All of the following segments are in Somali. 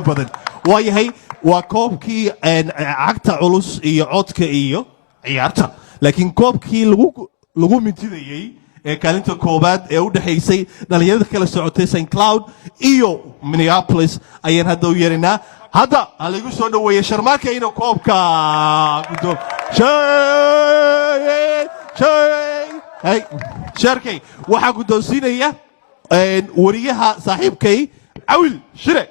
badan waayahay waa koobkii cagta culus iyo codka iyo ciyaarta laakiin koobkii lagu mintidayay ee kaalinta koobaad ee u dhaxaysay dhalinyarada kala socotay St Cloud iyo Minneapolis ayaan hadda u yeerinaa hadda halagu soo dhaweeyay Sharmaarka inuu koobka gudo hey Sharkay waxa guddoonsiinaya wariyaha saaxiibkay Awil Shire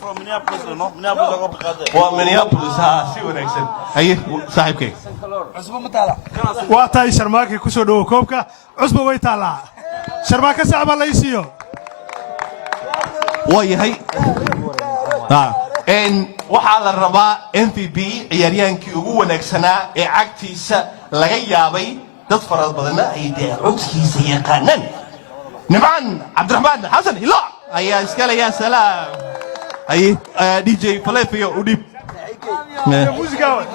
from Minneapolis, no? Minneapolis, Minneapolis, si wanaagsan. Haye saaxiibkay. Cusbo ma taala. Waa tahay Sharmaarka ku soo dhawo koobka. Cusbo way taalaa. Sharmaarka saacba la isiyo. Waa yahay. Waxaa la rabaa MVP ciyaaryahankii ugu wanaagsanaa ee cagtiisa laga yaabay dad fara badan ay codkiisa yaqaanaan. Nimcan Cabdiraxmaan Xasan Hilaa ayaa iska leeyahay salaam. أي دي جي فلافيو وديب موسيقى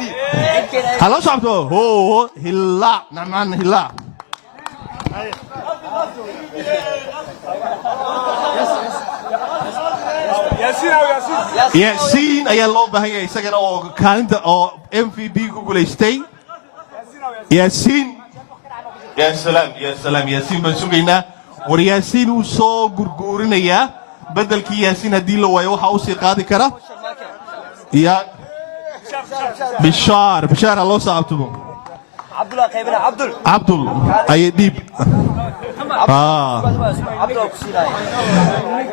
هلا صعبته هو هلا نعم هلا ياسين أي الله بهاي سجن أو كانت أو MVP جوجل ستي ياسين يا سلام يا سلام ياسين بنسوقينا ورياسين وصو جورجورنا يا بدل كي ياسين هدي له ويوحى أوصي قاضي كرا يا بشار الله صعبته عبد الله قيبنا عبد أي ديب عبد الله كسينا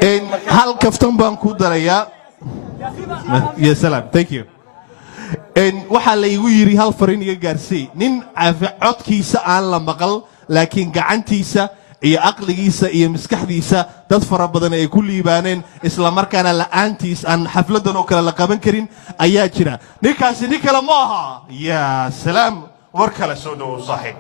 إن هل كفتم بانكو دريا يا سلام thank you إن وحال يويري هل فريني جارسي نين عد كيسة aan la maqal laakiin gacantiisa iyo aqligiisa iyo maskaxdiisa dad fara badan ay ku liibaaneen isla markaana la'aantiis aan xafladan oo kale la qaban karin ayaa jira ninkaasi nin kale ma aha ya salaam war kale soo dhaw saaxiib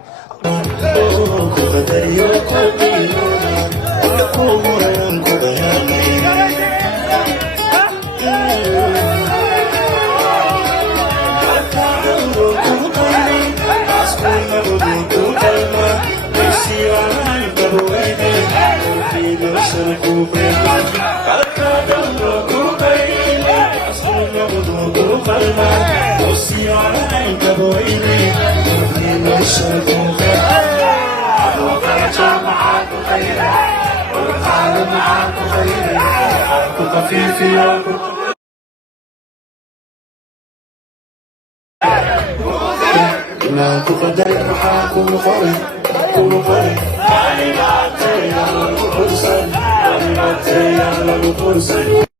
لا تقدر محاكم فرد كل فرد علي ما تيار القرصن علي ما تيار القرصن